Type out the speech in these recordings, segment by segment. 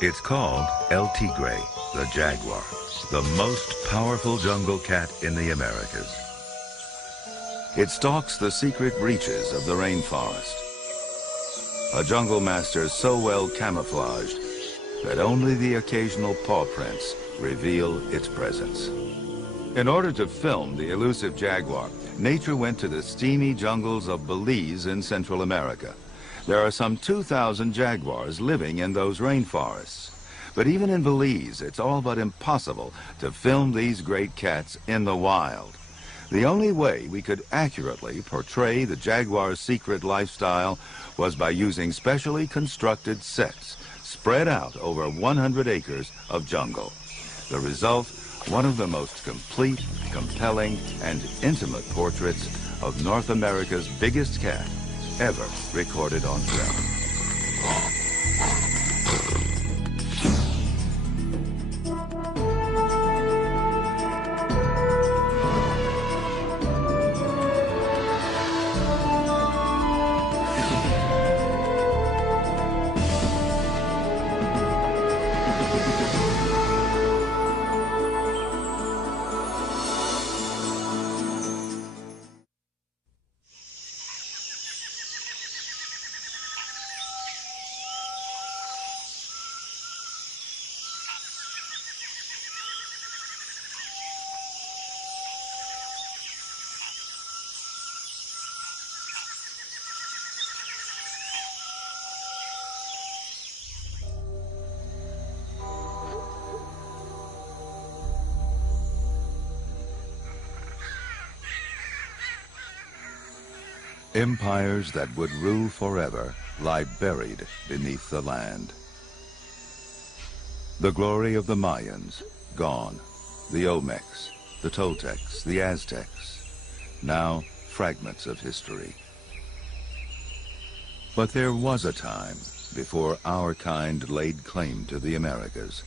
It's called El Tigre, the jaguar, the most powerful jungle cat in the Americas. It stalks the secret reaches of the rainforest, a jungle master so well camouflaged that only the occasional paw prints reveal its presence. In order to film the elusive jaguar, nature went to the steamy jungles of Belize in Central America. There are some 2,000 jaguars living in those rainforests. But even in Belize, it's all but impossible to film these great cats in the wild. The only way we could accurately portray the jaguar's secret lifestyle was by using specially constructed sets spread out over 100 acres of jungle. The result, one of the most complete, compelling, and intimate portraits of North America's biggest cat ever recorded on film. Empires that would rule forever lie buried beneath the land. The glory of the Mayans, gone. The Olmecs, the Toltecs, the Aztecs, now fragments of history. But there was a time before our kind laid claim to the Americas.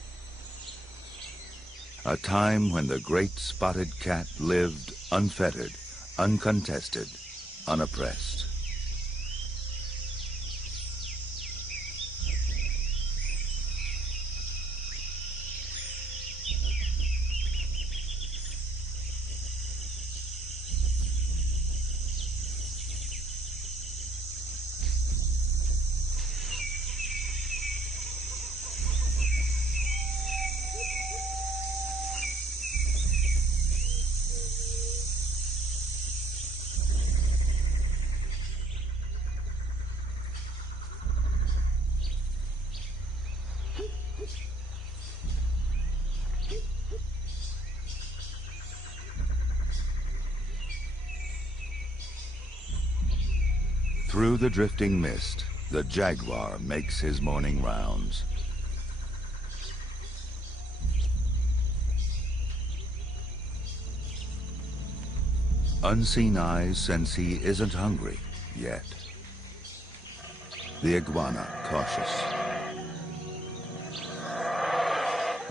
A time when the great spotted cat lived unfettered, uncontested, unoppressed. Through the drifting mist, the jaguar makes his morning rounds. Unseen eyes sense he isn't hungry yet. The iguana cautious.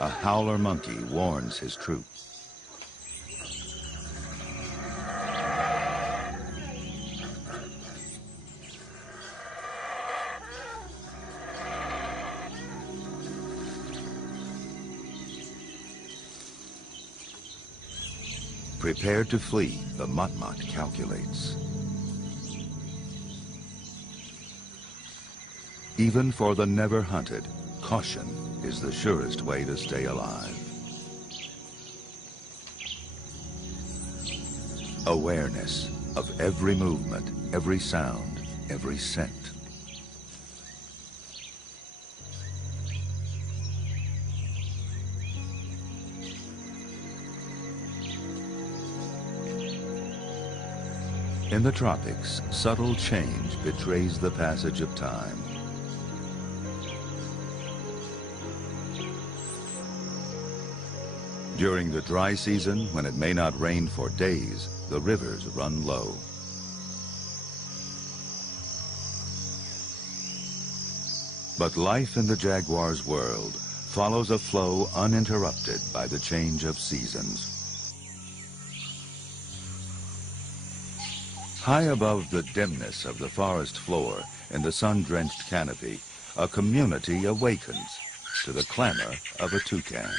A howler monkey warns his troop. Prepared to flee, the motmot calculates. Even for the never hunted, caution is the surest way to stay alive. Awareness of every movement, every sound, every scent. In the tropics, subtle change betrays the passage of time. During the dry season, when it may not rain for days, the rivers run low. But life in the jaguar's world follows a flow uninterrupted by the change of seasons. High above the dimness of the forest floor, in the sun-drenched canopy, a community awakens, to the clamor of a toucan.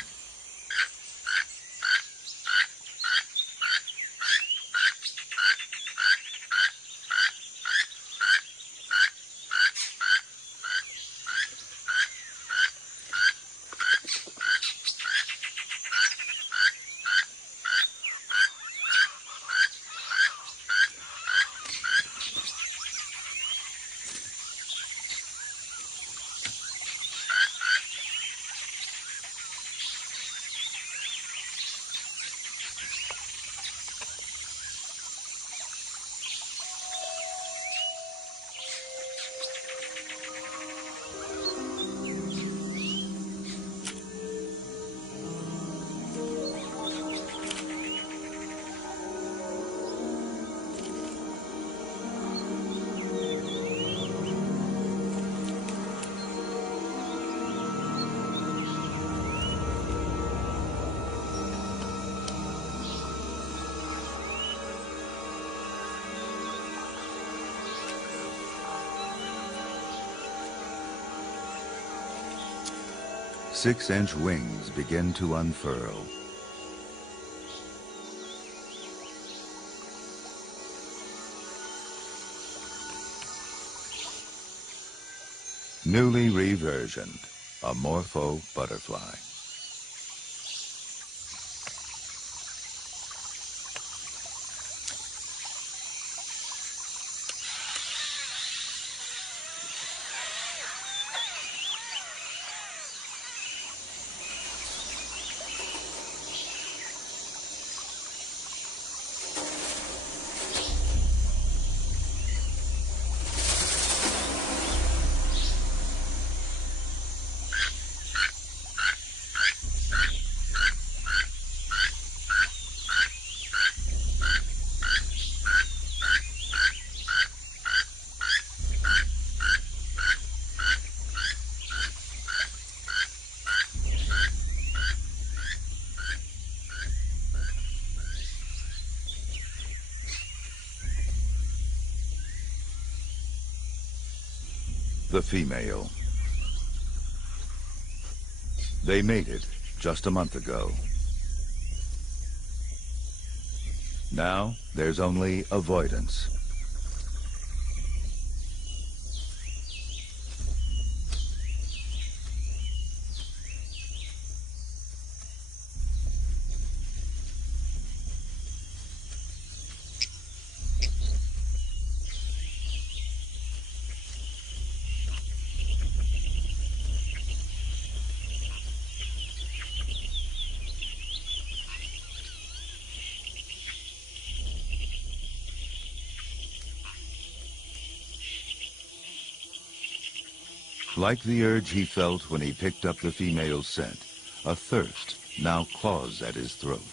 Six-inch wings begin to unfurl. Newly reversioned, a morpho butterfly. The female. They mated just a month ago. Now there's only avoidance. Like the urge he felt when he picked up the female's scent, a thirst now claws at his throat.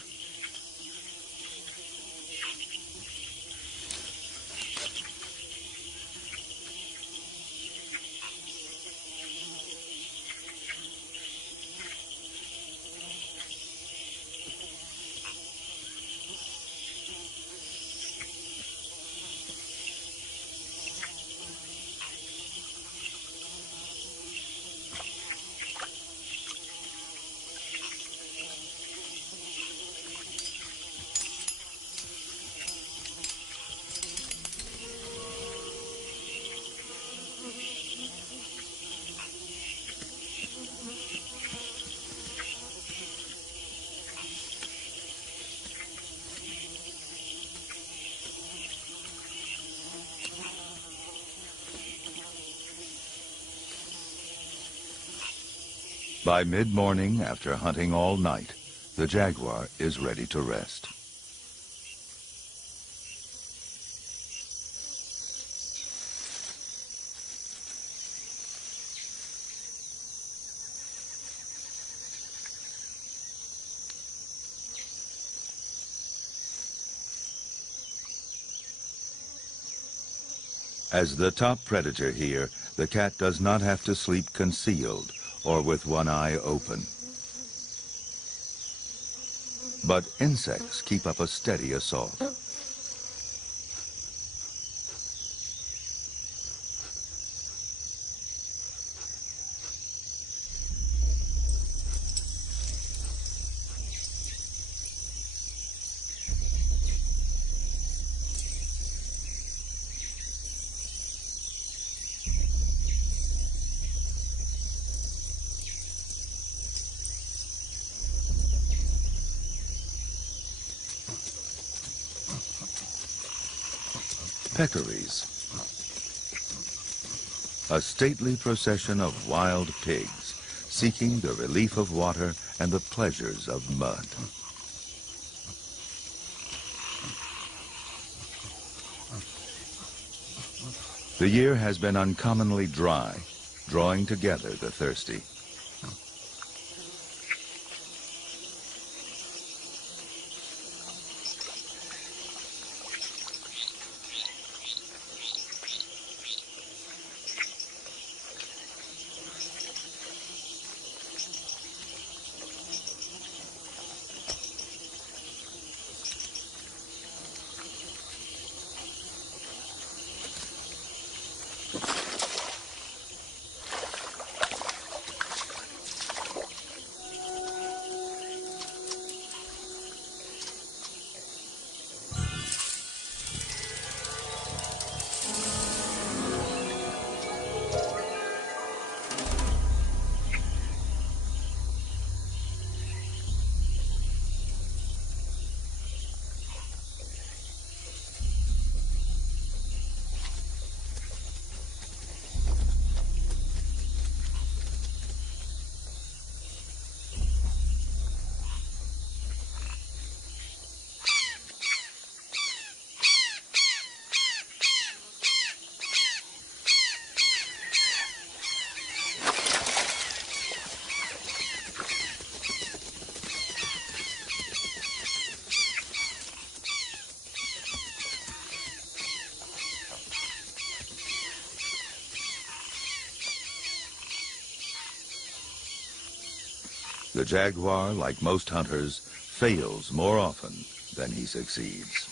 By mid-morning, after hunting all night, the jaguar is ready to rest. As the top predator here, the cat does not have to sleep concealed or with one eye open. But insects keep up a steady assault. Peccaries, a stately procession of wild pigs seeking the relief of water and the pleasures of mud. The year has been uncommonly dry, drawing together the thirsty. The jaguar, like most hunters, fails more often than he succeeds.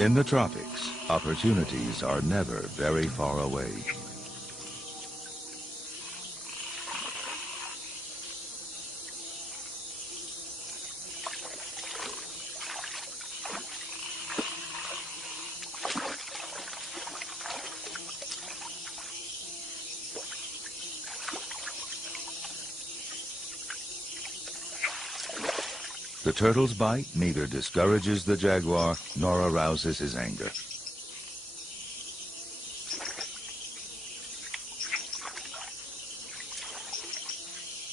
In the tropics, opportunities are never very far away. The turtle's bite neither discourages the jaguar nor arouses his anger.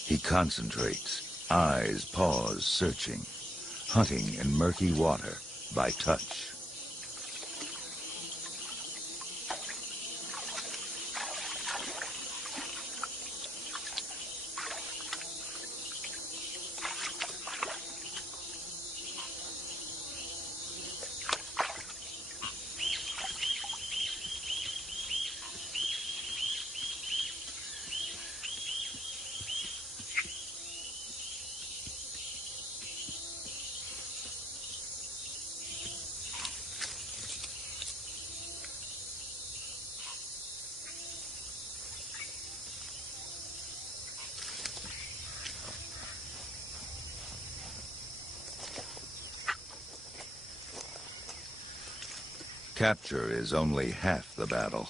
He concentrates, eyes, paws searching, hunting in murky water by touch. Capture is only half the battle.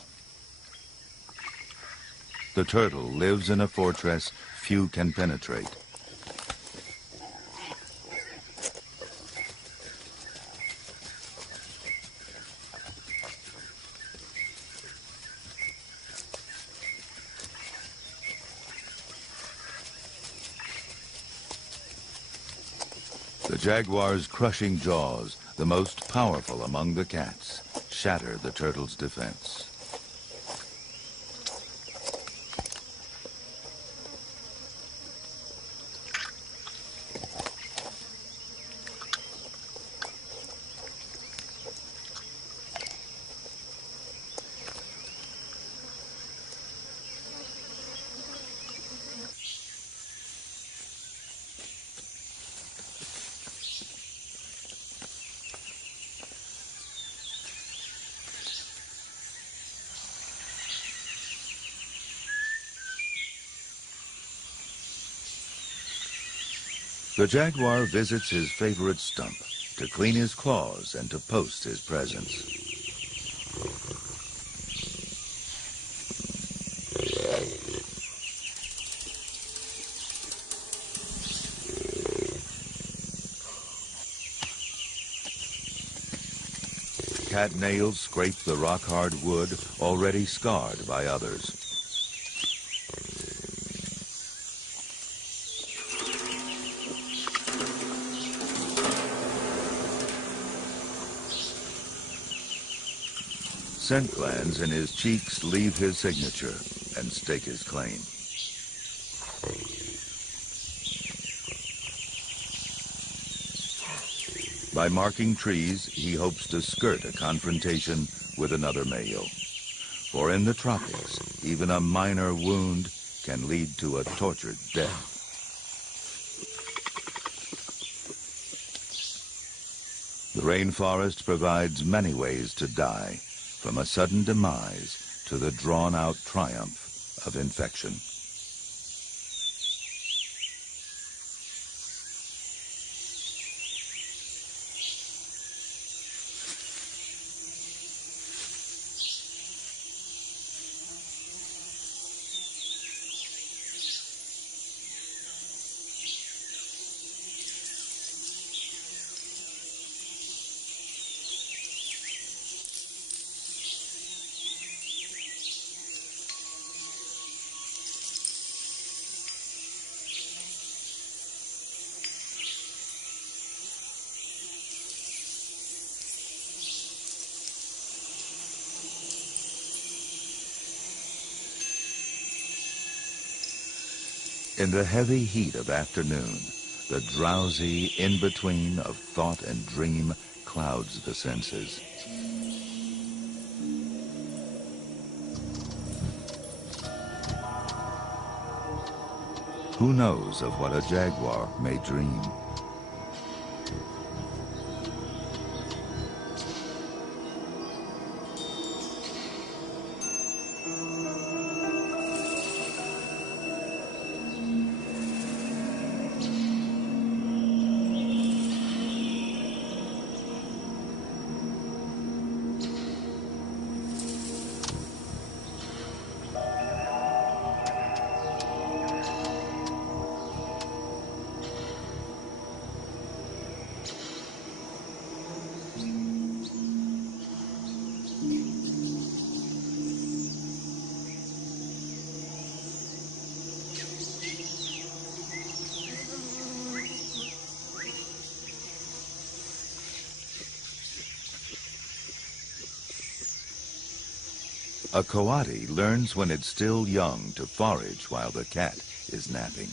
The turtle lives in a fortress few can penetrate. The jaguar's crushing jaws, the most powerful among the cats, shatter the turtle's defense. The jaguar visits his favorite stump to clean his claws and to post his presence. cat nails scrape the rock-hard wood already scarred by others. Scent glands in his cheeks leave his signature and stake his claim. By marking trees, he hopes to skirt a confrontation with another male. For in the tropics, even a minor wound can lead to a tortured death. The rainforest provides many ways to die, from a sudden demise to the drawn-out triumph of infection. In the heavy heat of afternoon, the drowsy in-between of thought and dream clouds the senses. Who knows of what a jaguar may dream? A coati learns when it's still young to forage while the cat is napping.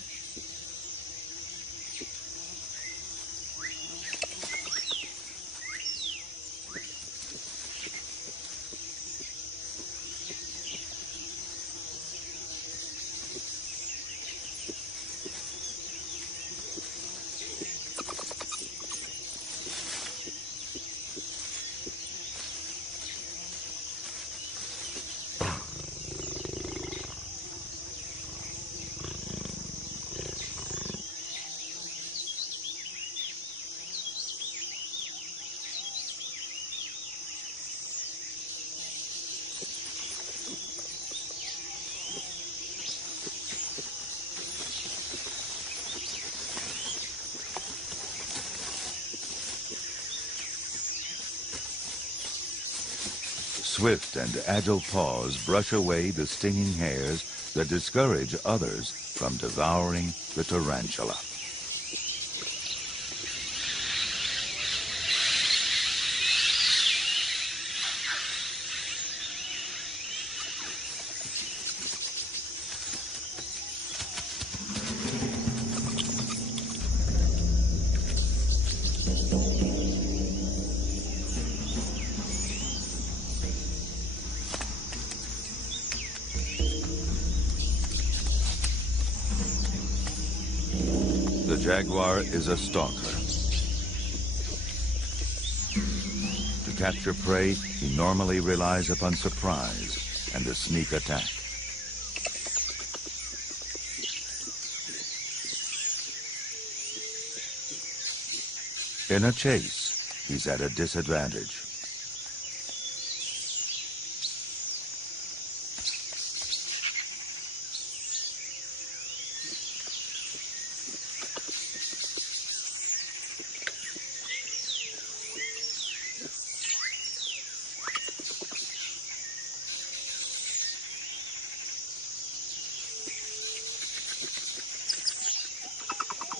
Swift and agile paws brush away the stinging hairs that discourage others from devouring the tarantula. The jaguar is a stalker. To capture prey, he normally relies upon surprise and a sneak attack. In a chase, he's at a disadvantage.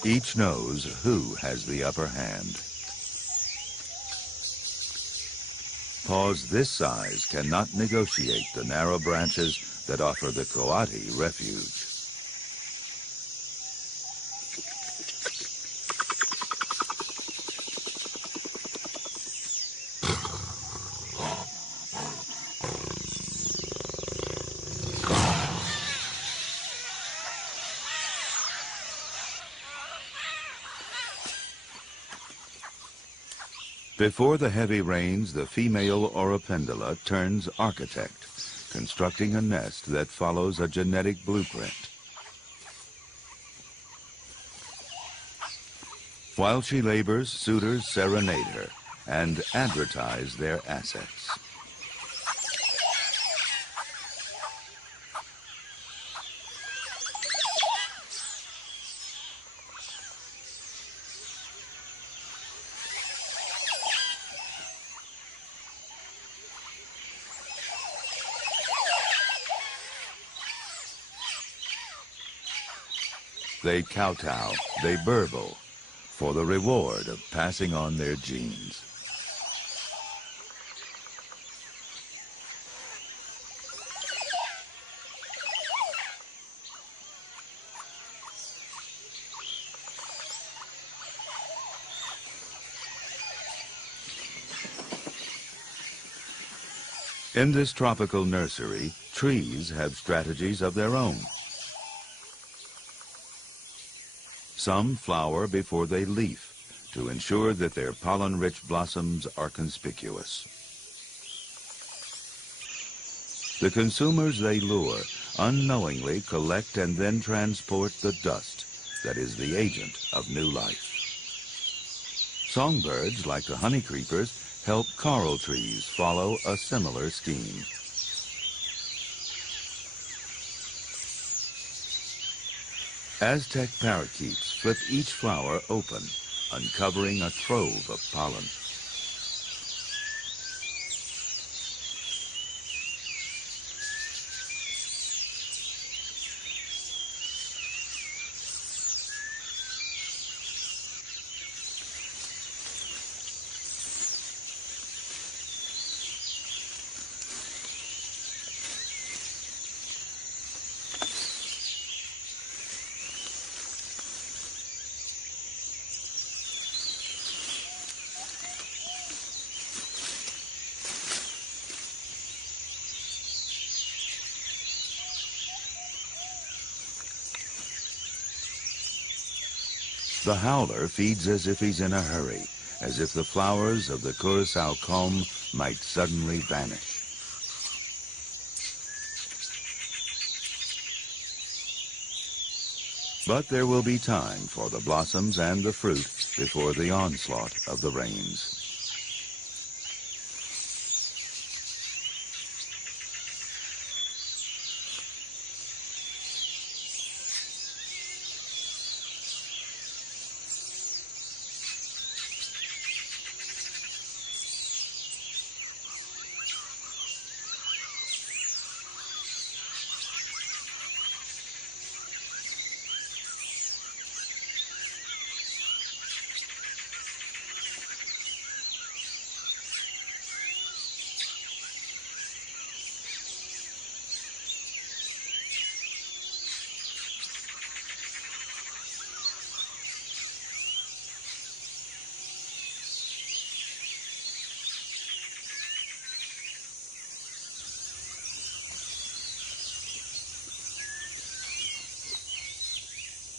Each knows who has the upper hand. Paws this size cannot negotiate the narrow branches that offer the coati refuge. Before the heavy rains, the female Oropendula turns architect, constructing a nest that follows a genetic blueprint. While she labors, suitors serenade her and advertise their assets. They kowtow, they burble, for the reward of passing on their genes. In this tropical nursery, trees have strategies of their own. Some flower before they leaf to ensure that their pollen-rich blossoms are conspicuous. The consumers they lure unknowingly collect and then transport the dust that is the agent of new life. Songbirds, like the honeycreepers, help coral trees follow a similar scheme. Aztec parakeets flip each flower open, uncovering a trove of pollen. The howler feeds as if he's in a hurry, as if the flowers of the Curacao comb might suddenly vanish. But there will be time for the blossoms and the fruit before the onslaught of the rains.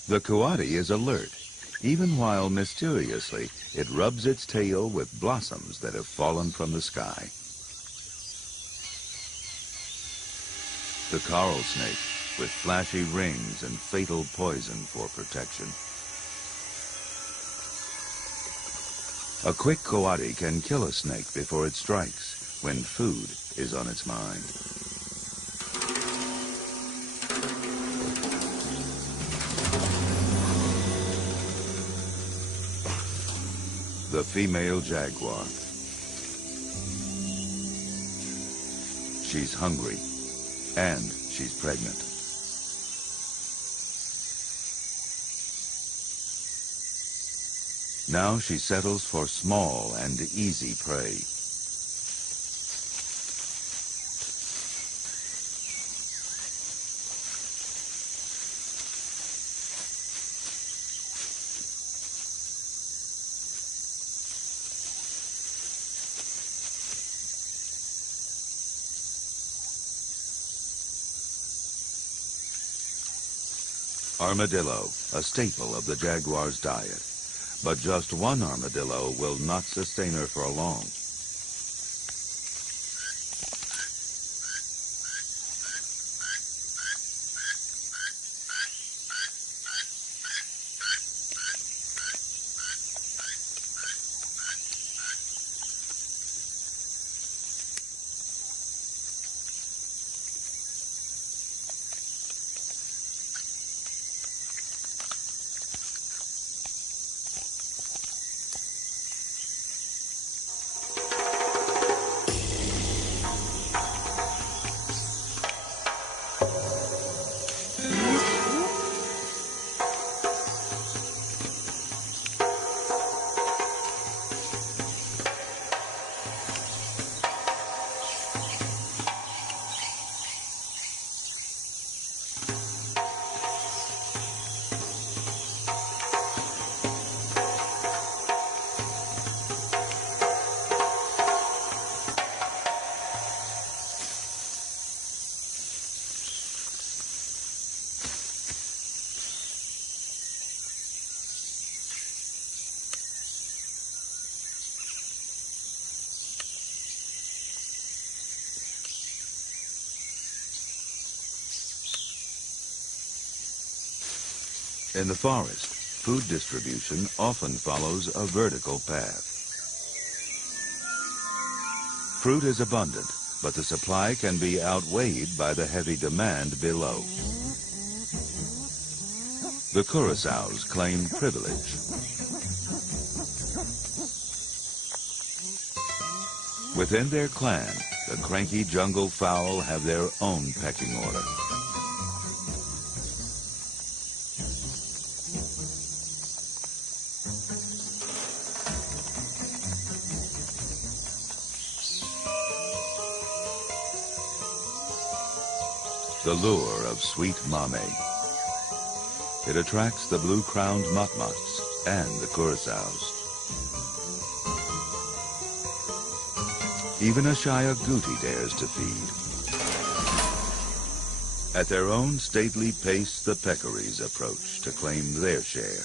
The coati is alert, even while mysteriously it rubs its tail with blossoms that have fallen from the sky. The coral snake, with flashy rings and fatal poison for protection. A quick coati can kill a snake before it strikes, when food is on its mind. The female jaguar. She's hungry, and she's pregnant. Now she settles for small and easy prey. Armadillo, a staple of the jaguar's diet. But just one armadillo will not sustain her for long. In the forest, food distribution often follows a vertical path. Fruit is abundant, but the supply can be outweighed by the heavy demand below. The curassows claim privilege. Within their clan, the cranky jungle fowl have their own pecking order. The lure of sweet mame. It attracts the blue-crowned motmots and the curassows. Even a shy agouti dares to feed. At their own stately pace, the peccaries approach to claim their share.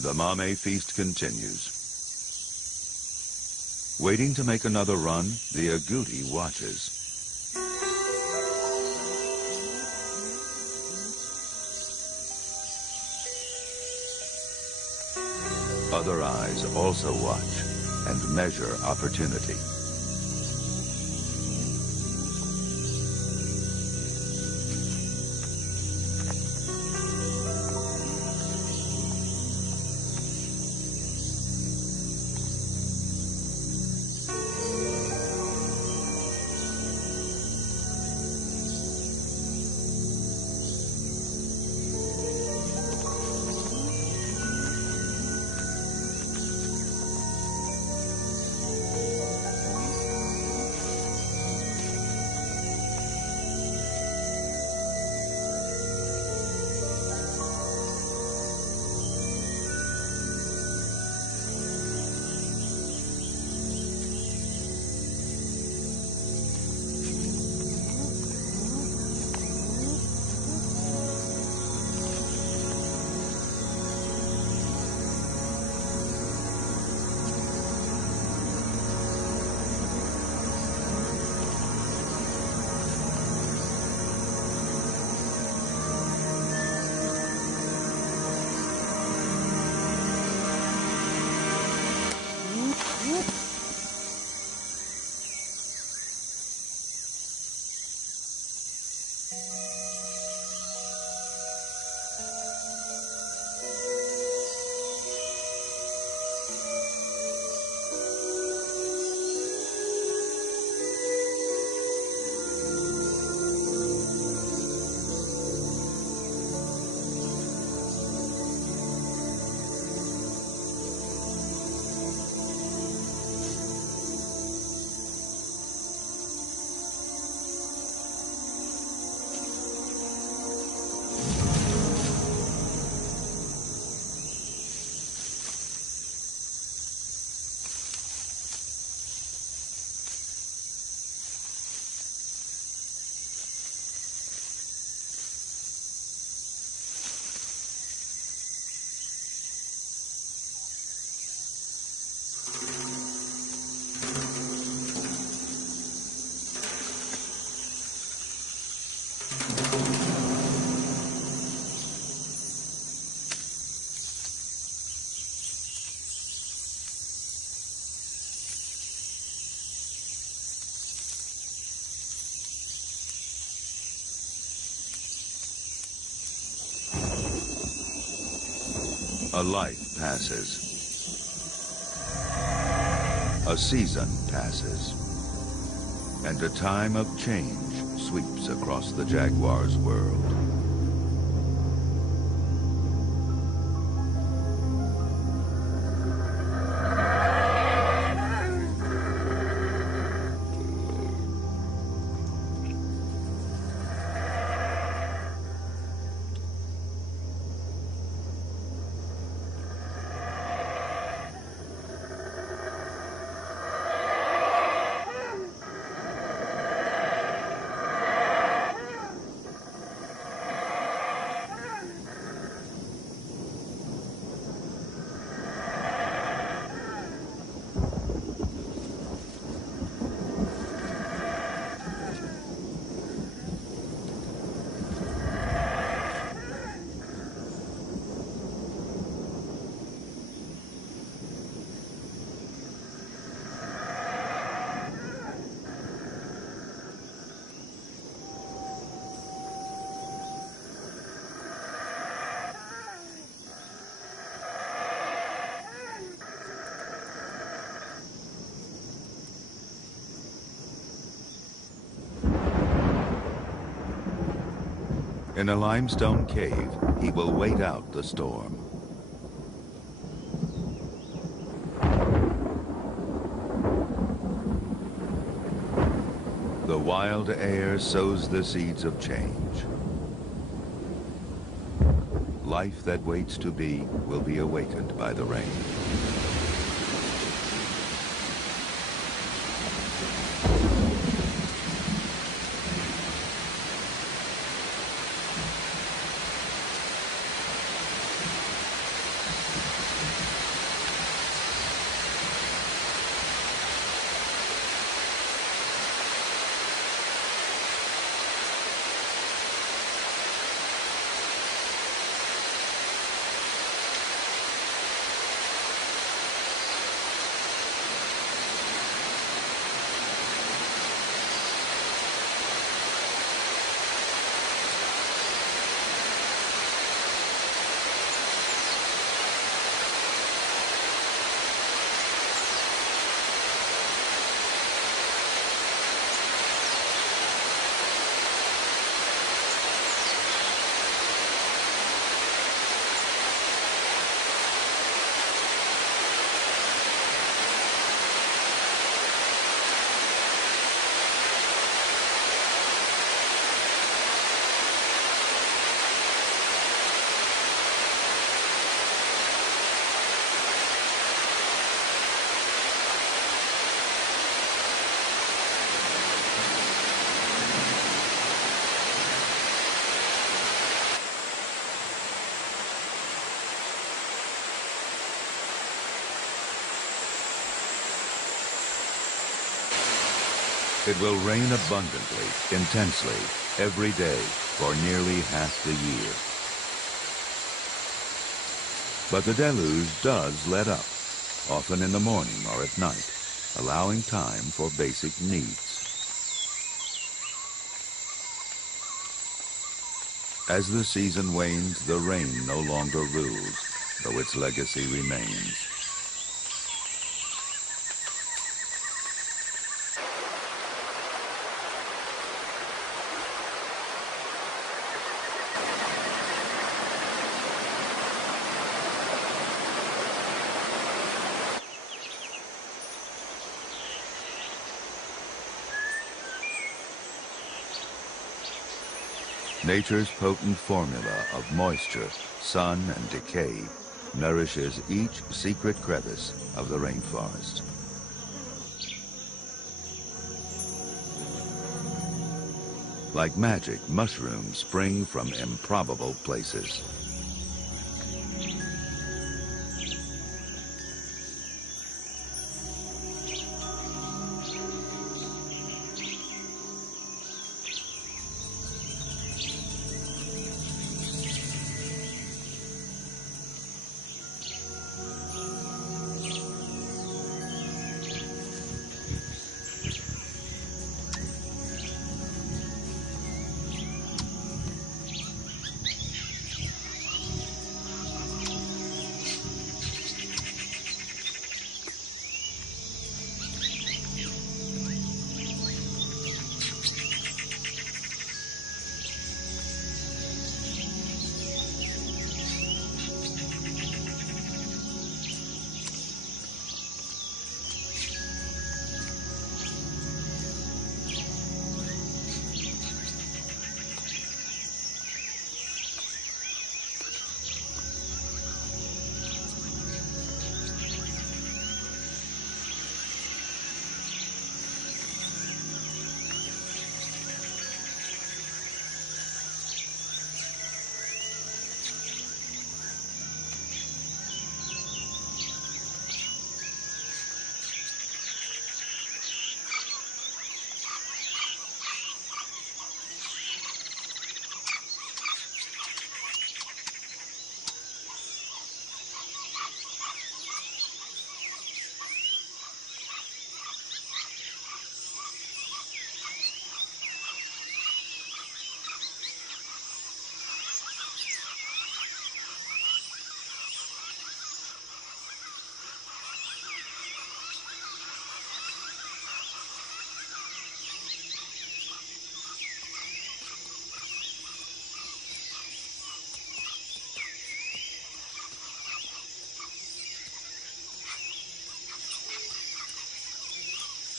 The mame feast continues. Waiting to make another run, the agouti watches. Other eyes also watch and measure opportunity. A life passes. A season passes. And a time of change sweeps across the jaguar's world. In a limestone cave, he will wait out the storm. The wild air sows the seeds of change. Life that waits to be will be awakened by the rain. It will rain abundantly, intensely, every day for nearly half the year. But the deluge does let up, often in the morning or at night, allowing time for basic needs. As the season wanes, the rain no longer rules, though its legacy remains. Nature's potent formula of moisture, sun, and decay nourishes each secret crevice of the rainforest. Like magic, mushrooms spring from improbable places.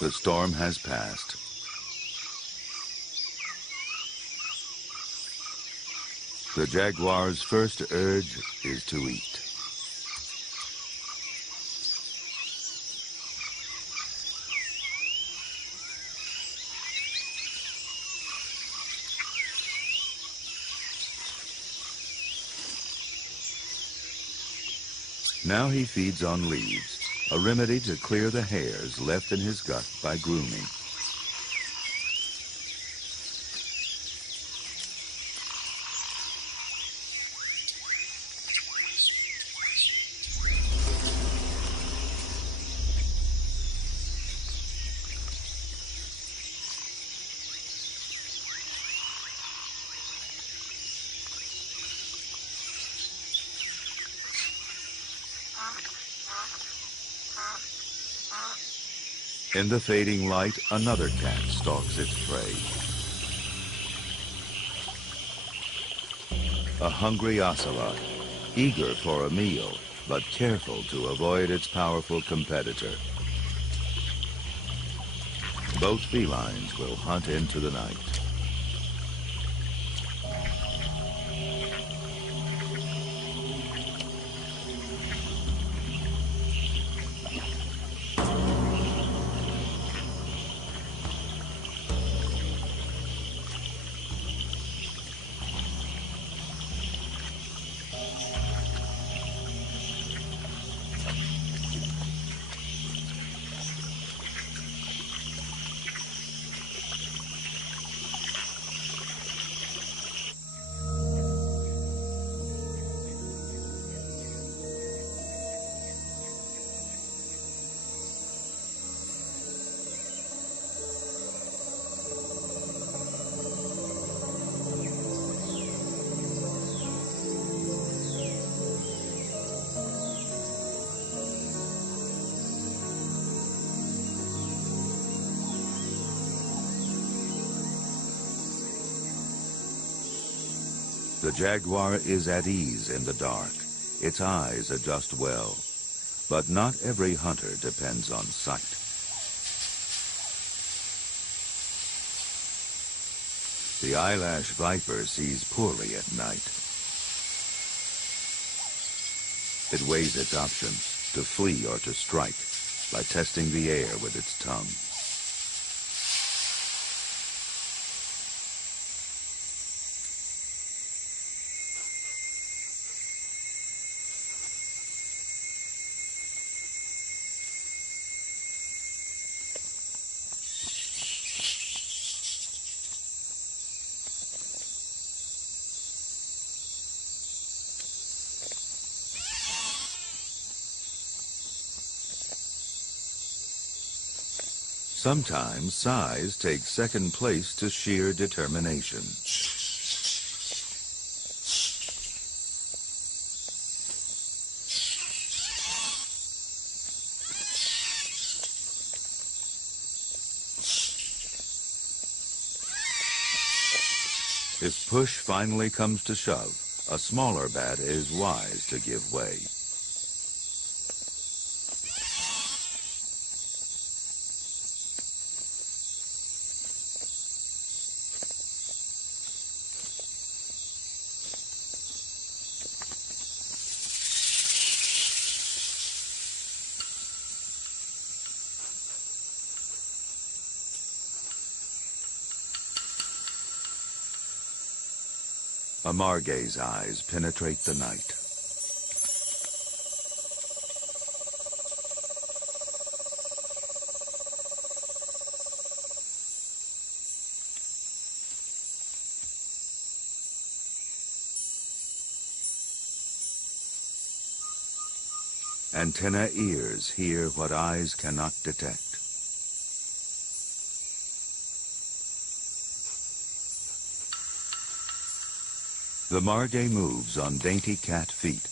The storm has passed. The jaguar's first urge is to eat. Now he feeds on leaves, a remedy to clear the hairs left in his gut by grooming. In the fading light, another cat stalks its prey. A hungry ocelot, eager for a meal, but careful to avoid its powerful competitor. Both felines will hunt into the night. The jaguar is at ease in the dark. Its eyes adjust well, but not every hunter depends on sight. The eyelash viper sees poorly at night. It weighs its options, to flee or to strike, by testing the air with its tongue. Sometimes size takes second place to sheer determination. If push finally comes to shove, a smaller bat is wise to give way. A margay's eyes penetrate the night. Antenna ears hear what eyes cannot detect. The margay moves on dainty cat feet,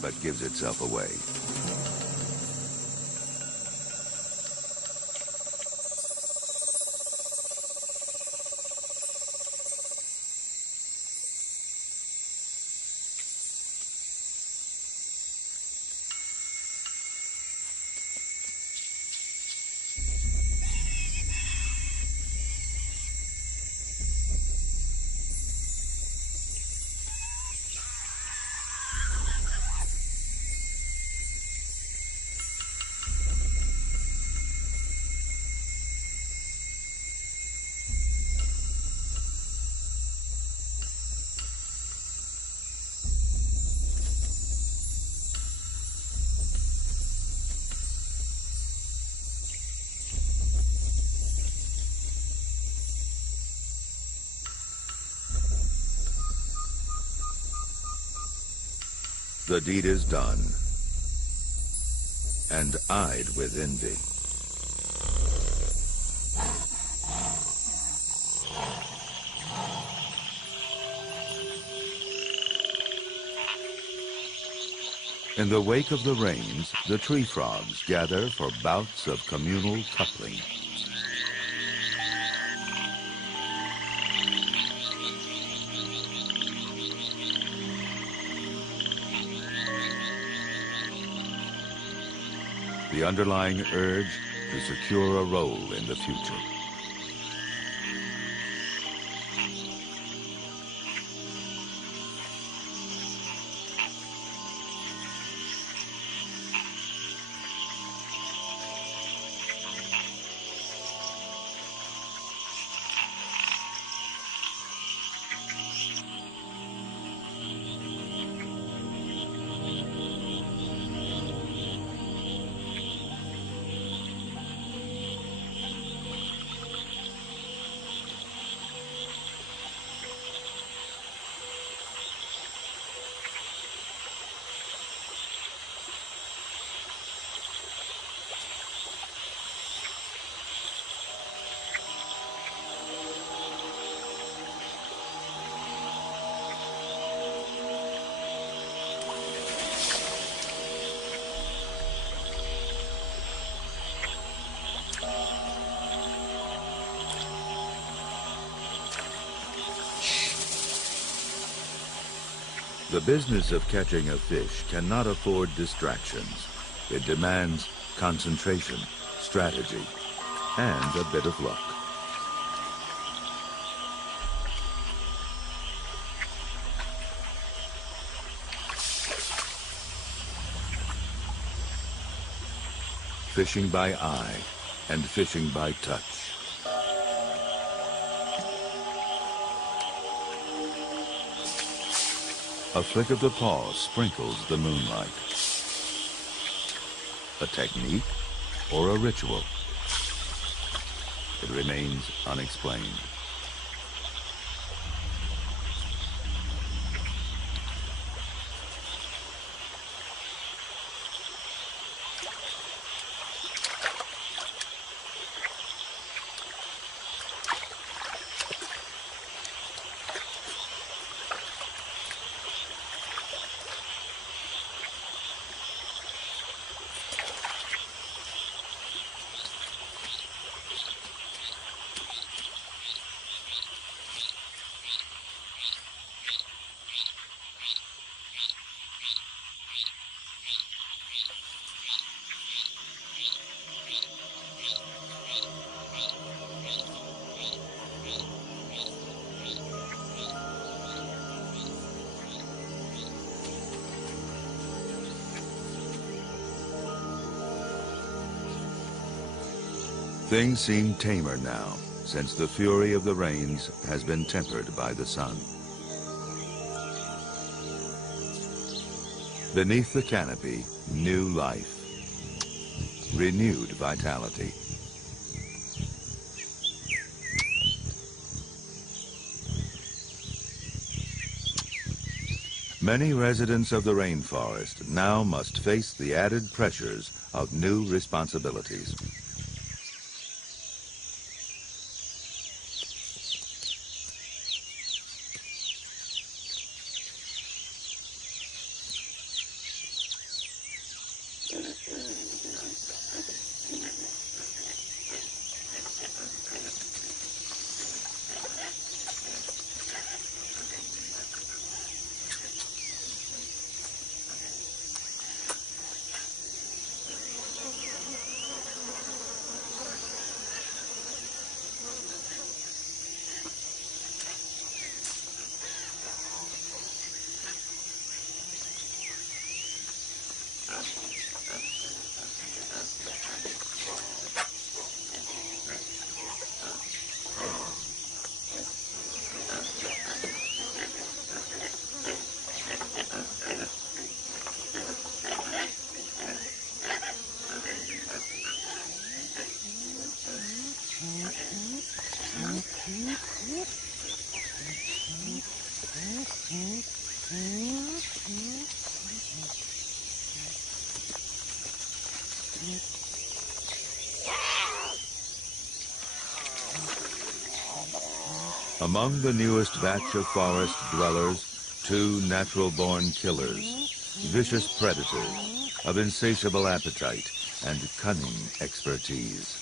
but gives itself away. the deed is done, and eyed with envy. In the wake of the rains, the tree frogs gather for bouts of communal coupling. The underlying urge to secure a role in the future. The business of catching a fish cannot afford distractions. It demands concentration, strategy, and a bit of luck. Fishing by eye and fishing by touch. A flick of the paw sprinkles the moonlight. A technique or a ritual? It remains unexplained. Things seem tamer now, since the fury of the rains has been tempered by the sun. Beneath the canopy, new life, renewed vitality. Many residents of the rainforest now must face the added pressures of new responsibilities. Among the newest batch of forest dwellers, two natural-born killers, vicious predators of insatiable appetite and cunning expertise.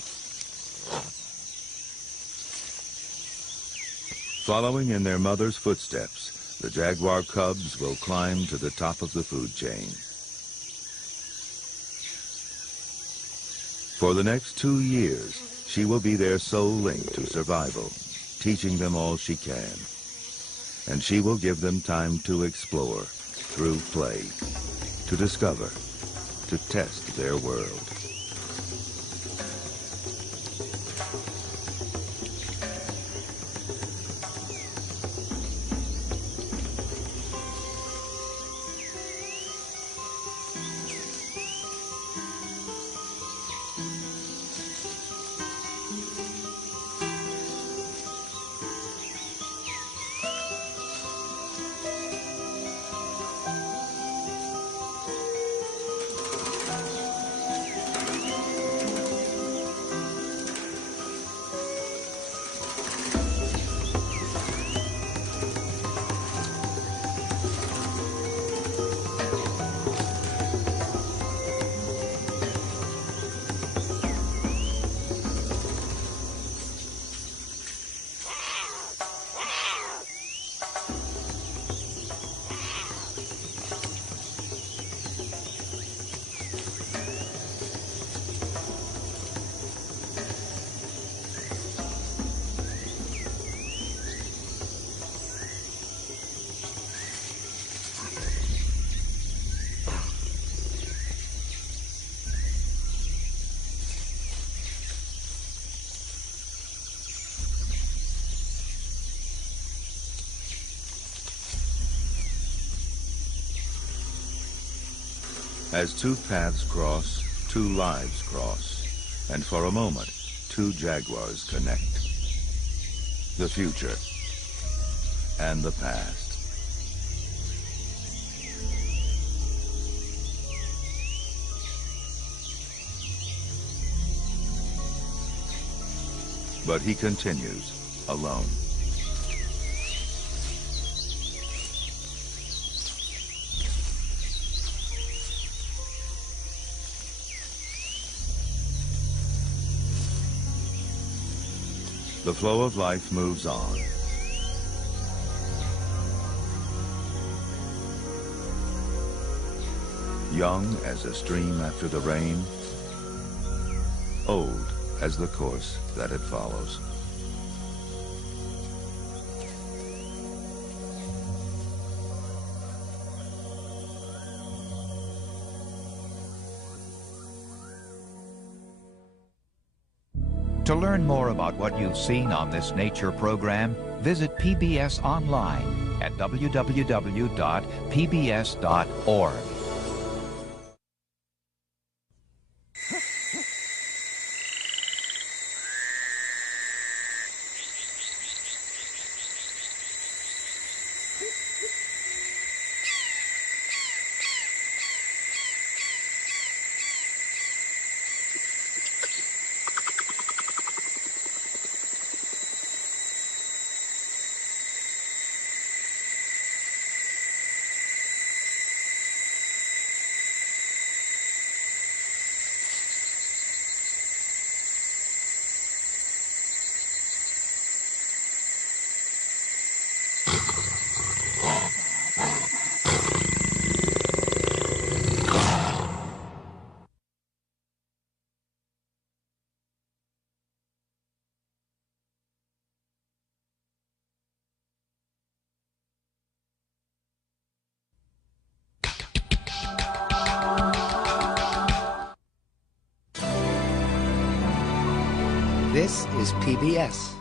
Following in their mother's footsteps, the jaguar cubs will climb to the top of the food chain. For the next 2 years, she will be their sole link to survival, teaching them all she can. And she will give them time to explore, through play, to discover, to test their world. As two paths cross, two lives cross, and for a moment, two jaguars connect. The future and the past. But he continues, alone. The flow of life moves on. Young as a stream after the rain, old as the course that it follows. To learn more about what you've seen on this nature program, visit PBS online at www.pbs.org. This is PBS.